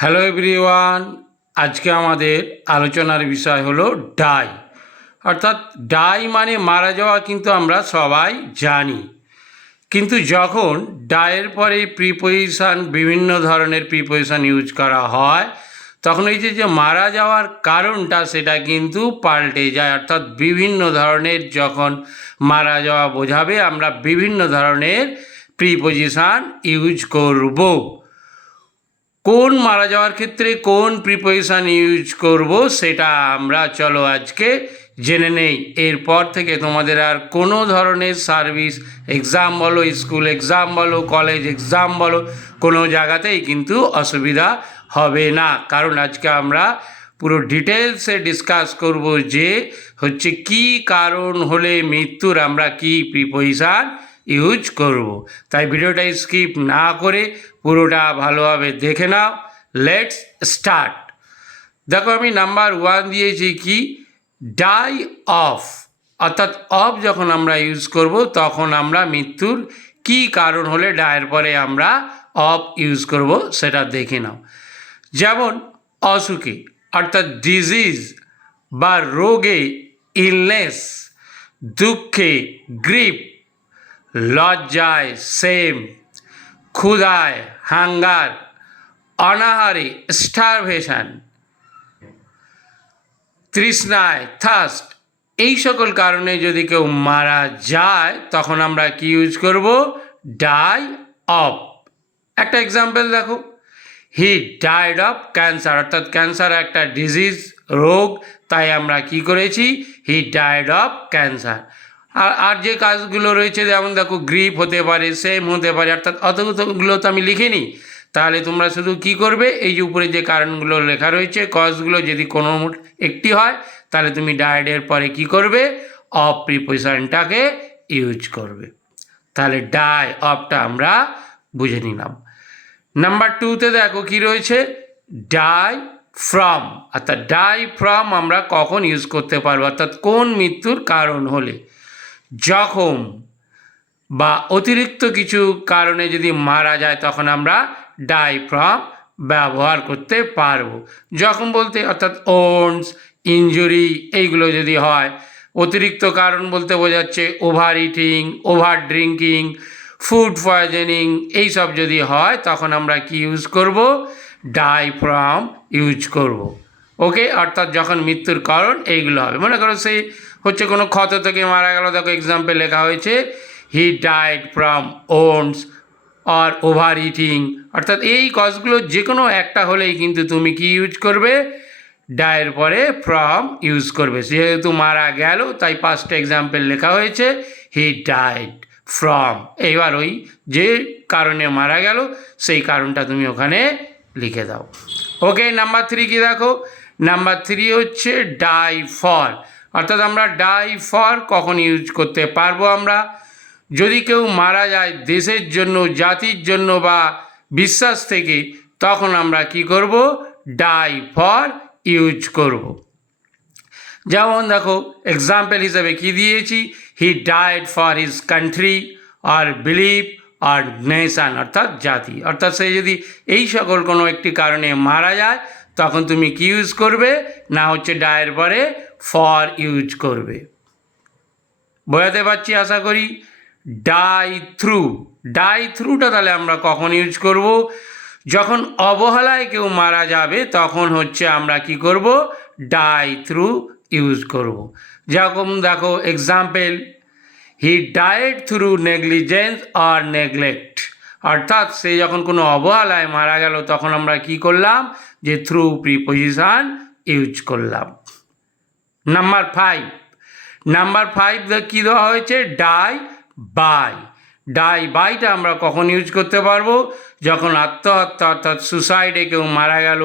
Hello everyone, আজকে আমাদের আলোচনার বিষয় হলো ডাই। অর্থাৎ ডাই মানে মারা যাওয়া, কিন্তু আমরা সবাই জানি। কিন্তু যখন ডায়ের পরে প্রিপোজিশন, বিভিন্ন ধরনের প্রিপোজিশন ইউজ করা হয়, তখন এই যে মারা যাওয়ার কারণটা সেটা কিন্তু পাল্টে যায়। অর্থাৎ বিভিন্ন ধরনের যখন মারা যাওয়া বোঝাবে, আমরা বিভিন্ন ধরনের প্রিপোজিশন ইউজ করব। কোন মারা যাওয়ার ক্ষেত্রে কোন প্রিপোজিশন ইউজ করব সেটা আমরা চলো আজকে জেনে নেই। এরপর থেকে তোমাদের আর কোনো ধরনের সার্ভিস এক্সাম বলো, স্কুল এক্সাম বলো, কলেজ এক্সাম বলো, কোনো জায়গাতেই কিন্তু অসুবিধা হবে না। কারণ আজকে আমরা পুরো ডিটেলসে ডিসকাস করব যে হচ্ছে কি কারণ হলে মৃত্যুর আমরা কি প্রিপোজিশন ইউজ করব। তাই ভিডিওটা স্কিপ না করে পুরোটা ভালোভাবে দেখে নাও। Let's start. দেখো, আমি নাম্বার 1 দিয়েছি কি, ডাই অফ। অর্থাৎ অফ যখন আমরা ইউজ করব তখন আমরা মৃত্যুর কি কারণ হলে ডায়ের পরে আমরা অফ ইউজ করব সেটা দেখে নাও। যেমন অসুখে অর্থাৎ ডিজিজ বা রোগে ইলনেস, দুঃখে গ্রিপ, লজ্জায় সেম, ক্ষুধায় হাঙ্গার, অনাহারে স্টারভেশন, তৃষ্ণায় থার্স্ট, এই সকল কারণে যদি কেউ মারা যায় তখন আমরা কি ইউজ করব, ডাই অফ। একটা এক্সাম্পল দেখো, হি ডাইড অফ ক্যান্সার। অর্থাৎ ক্যান্সার একটা ডিজিজ, রোগ, তাই আমরা কি করেছি, হি ডাইড অফ ক্যান্সার। আর যে কাজগুলো রয়েছে, যেমন দেখো গ্রিপ হতে পারে, সেম হতে পারে, অর্থাৎ অতগুলো তো আমি লিখিনি। তাহলে তোমরা শুধু কি করবে, এই যে উপরে যে কারণগুলো লেখা রয়েছে, কজগুলো যদি কোনো একটি হয় তাহলে তুমি ডায়েডের পরে কি করবে, অফ প্রিপোজিশনটাকে ইউজ করবে। তাহলে ডাই অফটা আমরা বুঝে নিলাম। নাম্বার 2তে দেখো কি রয়েছে, ডাই ফ্রম। অর্থাৎ ডাই ফ্রম আমরা কখন ইউজ করতে পারবো, অর্থাৎ কোন মৃত্যুর কারণ হলে, জখম বা অতিরিক্ত কিছু কারণে যদি মারা যায় তখন আমরা ডাই ফ্রম ব্যবহার করতে পারবো। জখম বলতে অর্থাৎ ওন্স, ইনজুরি, এইগুলো যদি হয়। অতিরিক্ত কারণ বলতে বোঝাচ্ছে over eating, over drinking, food poisoning, এইসব যদি হয় তখন আমরা কি ইউজ করব, ডাই ফ্রম ইউজ করব। ওকে, অর্থাৎ যখন মৃত্যুর কারণ এইগুলো হবে। মনে করো সেই হচ্ছে কোনো ক্ষত থেকে মারা গেল, দেখো এক্সাম্পল লেখা হয়েছে he died from wounds or overeating. অর্থাৎ এই কজগুলো যে কোনো একটা হলেই কিন্তু তুমি কি ইউজ করবে, ডায়ের পরে ফ্রম ইউজ করবে। যেহেতু মারা গেল তাই পাঁচটা এক্সাম্পল লেখা হয়েছে হি ডাইড ফ্রম। এইবার ওই যে কারণে মারা গেল সেই কারণটা তুমি ওখানে লিখে দাও। ওকে, নাম্বার 3 কি দেখো, নাম্বার 3 হচ্ছে ডাই ফর। অর্থাৎ আমরা ডাই ফর কখন ইউজ করতে পারবো, আমরা যদি কেউ মারা যায় দেশের জন্য, জাতির জন্য বা বিশ্বাস থেকে, তখন আমরা কি করব, ডাই ফর ইউজ করব। যেমন দেখো এক্সাম্পল হিসেবে কি দিয়েছি, he died for his country or belief or nation, অর্থাৎ জাতি। অর্থাৎ সে যদি এই সকল কোনো একটি কারণে মারা যায় তখন তুমি কি ইউজ করবে, না হচ্ছে ডায়ের পরে ফর ইউজ করবে। বোঝাতে পারছি আশা করি। ডাই থ্রু, ডাই থ্রুটা তাহলে আমরা কখন ইউজ করব, যখন অবহেলায় কেউ মারা যাবে তখন হচ্ছে আমরা কি করব, ডাই থ্রু ইউজ করব। যেরকম দেখো example, he died through negligence or neglect. অর্থাৎ সে যখন কোনো অবহেলায় মারা গেল তখন আমরা কি করলাম, যে থ্রু প্রিপোজিশন ইউজ করলাম। নাম্বার 5, নাম্বার 5 কী দেওয়া হয়েছে, ডাই বাই। ডাই বাইটা আমরা কখন ইউজ করতে পারবো, যখন আত্মহত্যা অর্থাৎ সুসাইডে কেউ মারা গেল,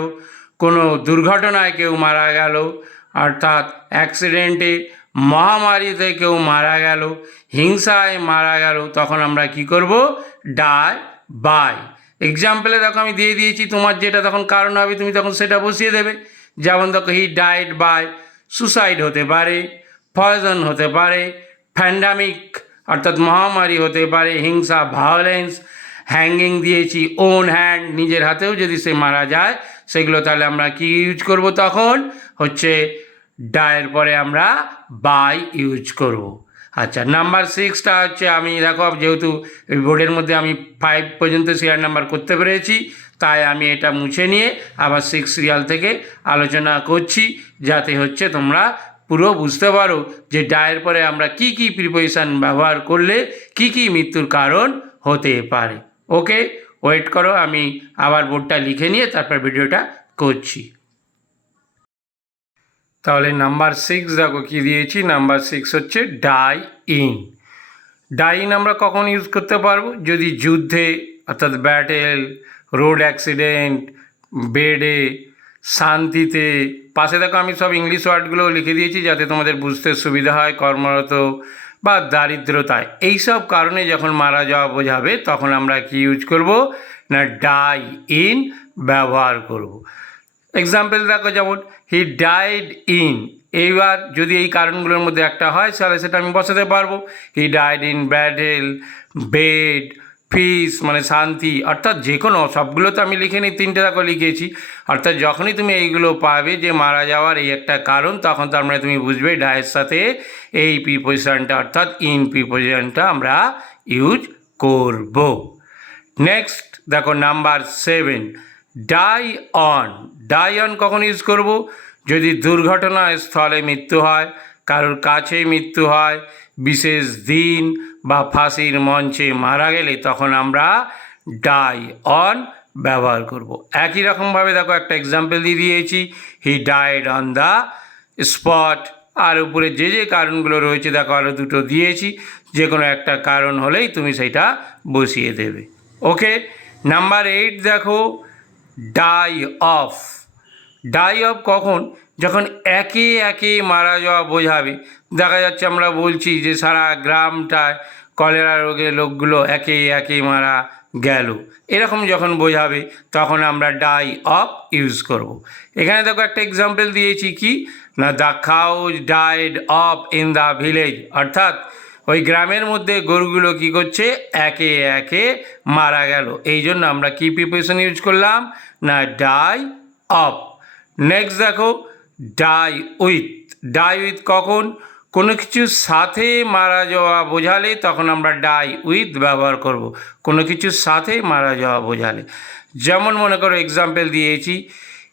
কোনো দুর্ঘটনায় কেউ মারা গেল, অর্থাৎ অ্যাক্সিডেন্টে, মহামারীতে কেউ মারা গেল, হিংসায় মারা গেল, তখন আমরা কি করব, ডাই বাই। এক্সাম্পলে দেখো আমি দিয়ে দিয়েছি, তোমার যেটা তখন কারণ হবে তুমি তখন সেটা বসিয়ে দেবে। যেমন দেখো হি ডাইড বাই, সুসাইড হতে পারে, পয়জন হতে পারে, প্যান্ডামিক অর্থাৎ মহামারী হতে পারে, হিংসা ভায়োলেন্স, হ্যাঙ্গিং দিয়েছি, ওন হ্যান্ড, নিজের হাতেও যদি সে মারা যায় সেগুলো তাহলে আমরা কি ইউজ করব তখন হচ্ছে ডায়ের পরে আমরা বাই ইউজ করব। আচ্ছা, নাম্বার 6টা হচ্ছে আমি দেখো যেহেতু এই বোর্ডের মধ্যে আমি 5 পর্যন্ত সিরিয়াল নাম্বার করতে পেরেছি, তাই আমি এটা মুছে নিয়ে আবার 6 সিরিয়াল থেকে আলোচনা করছি, যাতে হচ্ছে তোমরা পুরো বুঝতে পারো যে ডায়ের পরে আমরা কি কি প্রিপোজিশন ব্যবহার করলে কি কি মৃত্যুর কারণ হতে পারে। ওকে, ওয়েট করো, আমি আবার বোর্ডটা লিখে নিয়ে তারপর ভিডিওটা করছি। তাহলে নাম্বার 6 দেখো কি দিয়েছি, নাম্বার 6 হচ্ছে ডাই ইন। ডাই ইন আমরা কখন ইউজ করতে পারবো? যদি যুদ্ধে অর্থাৎ ব্যাটেল, রোড অ্যাক্সিডেন্ট, বেডে, শান্তিতে, পাশে দেখো আমি সব ইংলিশ ওয়ার্ডগুলো লিখে দিয়েছি যাতে তোমাদের বুঝতে সুবিধা হয়, কর্মরত বা দারিদ্রতায়, এইসব কারণে যখন মারা যাওয়া বোঝাবে তখন আমরা কি ইউজ করব না ডাই ইন ব্যবহার করব। এক্সাম্পল দেখো যেমন হি ডাইড ইন, এইবার যদি এই কারণগুলোর মধ্যে একটা হয় তাহলে সেটা আমি বসাতে পারবো he died in battle, bed, piece মানে শান্তি, অর্থাৎ যে কোনো সবগুলো তো আমি লিখে নিই, 3টে দেখো লিখেছি, অর্থাৎ যখনই তুমি এইগুলো পাবে যে মারা যাওয়ার এই একটা কারণ, তখন তার মানে তুমি বুঝবে ডায়ের সাথে এই প্রিপোজিশনটা অর্থাৎ ইন প্রিপোজিশনটা আমরা ইউজ করব। নেক্সট দেখো number 7 die on. Die on কখন ইউজ করব? যদি দুর্ঘটনাস্থলে মৃত্যু হয়, কারোর কাছে মৃত্যু হয়, বিশেষ দিন বা ফাঁসির মঞ্চে মারা গেলে তখন আমরা ডাই অন ব্যবহার করব। একই রকমভাবে দেখো একটা এক্সাম্পল দিয়ে দিয়েছি he died on the spot, আর উপরে যে যে কারণগুলো রয়েছে দেখো আরও 2টো দিয়েছি, যে কোনো একটা কারণ হলেই তুমি সেটা বসিয়ে দেবে। ওকে, নাম্বার 8 দেখো ডাই অফ। ডাই অফ কখন? যখন একে একে মারা যাওয়া বোঝাবে, দেখা যাচ্ছে আমরা বলছি যে সারা গ্রামটায় কলেরা রোগে লোকগুলো একে একে মারা গেল, এরকম যখন বোঝাবে তখন আমরা ডাই অফ ইউজ করব। এখানে দেখো একটা এক্সাম্পল দিয়েছি কি না the cows died of in the village, অর্থাৎ ওই গ্রামের মধ্যে গরুগুলো কি করছে একে একে মারা গেল, এই জন্য আমরা কি প্রিপোজিশন ইউজ করলাম না ডাই অফ। নেক্সট দেখো ডাই উইথ। ডাই উইথ কখন? কোনো কিছুর সাথে মারা যাওয়া বোঝালে তখন আমরা ডাই উইথ ব্যবহার করব, কোনো কিছুর সাথে মারা যাওয়া বোঝালে। যেমন মনে করো এক্সাম্পল দিয়েছি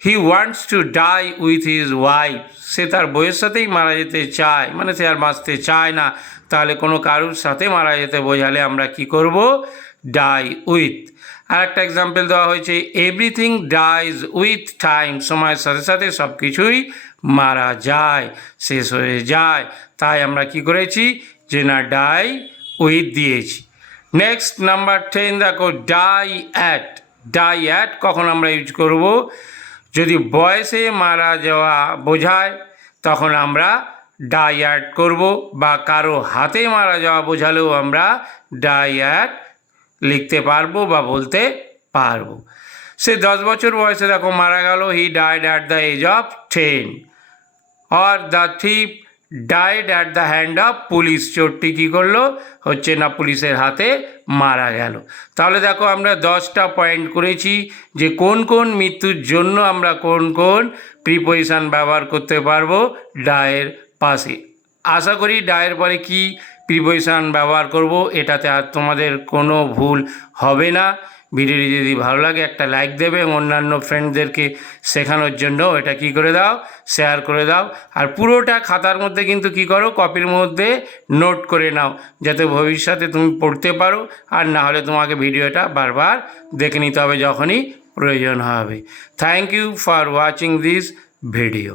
he wants to die with his wife, সে তার বউয়ের সাথেই মারা যেতে চায়, মানে সে আর বাঁচতে চায় না, তাহলে কোনো কারুর সাথে মারা যেতে বোঝালে আমরা কি করব ডাই উইথ। আর একটা এক্সাম্পল দেওয়া হয়েছে এভরিথিং ডাইজ উইথ টাইম, সময়ের সাথে সাথে সব কিছুই মারা যায়, শেষ হয়ে যায়, তাই আমরা কি করেছি যে না ডাই উইথ দিয়েছি। নেক্সট নাম্বার 10 দেখো ডাই অ্যাট। ডাই অ্যাট কখন আমরা ইউজ করব? যদি বয়সে মারা যাওয়া বোঝায় তখন আমরা ডাই অ্যাট করব, বা কারো হাতে মারা যাওয়া বোঝালেও আমরা ডাই অ্যাট লিখতে পারবো বা বলতে পারবো। সে 10 বছর বয়সে দেখো মারা গেল, he died at the age of 10, or the thief died at the hand of police, চোরটি কী করলো হচ্ছে না পুলিশের হাতে মারা গেল। তাহলে দেখো আমরা 10টা পয়েন্ট করেছি যে কোন কোন মৃত্যুর জন্য আমরা কোন কোন প্রিপোজিশন ব্যবহার করতে পারবো ডায়ের পাশে। আশা করি ডায়ের পরে কি প্রিপোজিশন ব্যবহার করব এটাতে আর তোমাদের কোনো ভুল হবে না। ভিডিওটি যদি ভালো লাগে একটা লাইক দেবে এবং অন্যান্য ফ্রেন্ডদেরকে শেখানোর জন্য এটা কি করে দাও, শেয়ার করে দাও। আর পুরোটা খাতার মধ্যে কিন্তু কি করো, কপির মধ্যে নোট করে নাও, যাতে ভবিষ্যতে তুমি পড়তে পারো, আর না হলে তোমাকে ভিডিওটা বারবার দেখে নিতে হবে যখনই প্রয়োজন হবে। Thank you for watching this video.